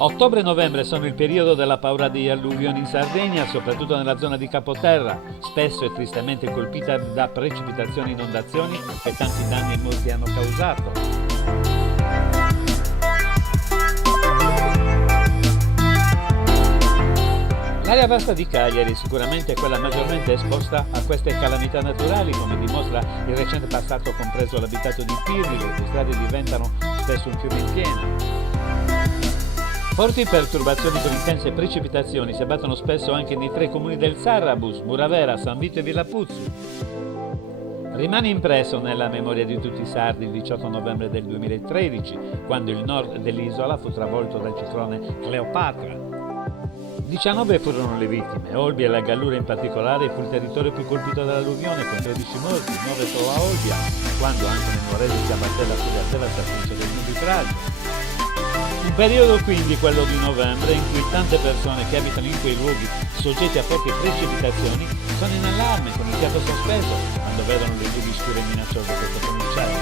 Ottobre e novembre sono il periodo della paura degli alluvioni in Sardegna, soprattutto nella zona di Capoterra, spesso e tristemente colpita da precipitazioni e inondazioni che tanti danni e morti hanno causato. L'area vasta di Cagliari sicuramente è quella maggiormente esposta a queste calamità naturali, come dimostra il recente passato compreso l'abitato di Pirri, le cui strade diventano spesso un fiume in piena. Forti perturbazioni con intense precipitazioni si abbattono spesso anche nei tre comuni del Sarrabus, Muravera, San Vito e Villapuzzi. Rimane impresso nella memoria di tutti i sardi il 18 novembre del 2013, quando il nord dell'isola fu travolto dal ciclone Cleopatra. 19 furono le vittime, Olbia e la Gallura in particolare fu il territorio più colpito dall'alluvione con 13 morti, 9 solo a Olbia, quando anche nel Nuorese si abbatté la furia devastatrice del nubifragio. Un periodo quindi, quello di novembre, in cui tante persone che abitano in quei luoghi soggetti a forti precipitazioni sono in allarme con il fiato sospeso quando vedono le nubi scure e minacciose che coprono il cielo.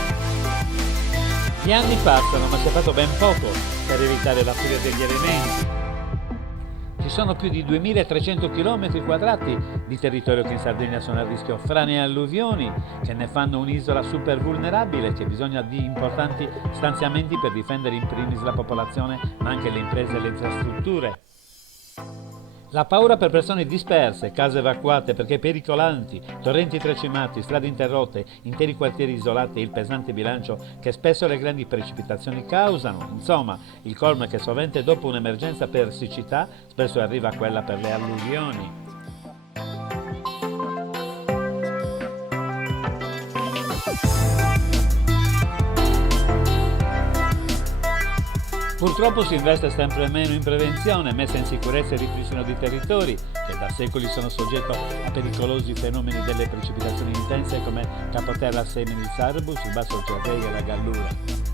Gli anni passano ma si è fatto ben poco per evitare la furia degli elementi. Ci sono più di 2300 km quadrati di territorio che in Sardegna sono a rischio frane e alluvioni, che ne fanno un'isola super vulnerabile che ha bisogno di importanti stanziamenti per difendere in primis la popolazione, ma anche le imprese e le infrastrutture. La paura per persone disperse, case evacuate perché pericolanti, torrenti tracimati, strade interrotte, interi quartieri isolati e il pesante bilancio che spesso le grandi precipitazioni causano. Insomma, il colmo è che sovente dopo un'emergenza per siccità, spesso arriva quella per le alluvioni. Purtroppo si investe sempre meno in prevenzione, messa in sicurezza e ripristino di territori che da secoli sono soggetti a pericolosi fenomeni delle precipitazioni intense come Capoterra Semini, il Sarrabus, il Basso Cerreia e la Gallura.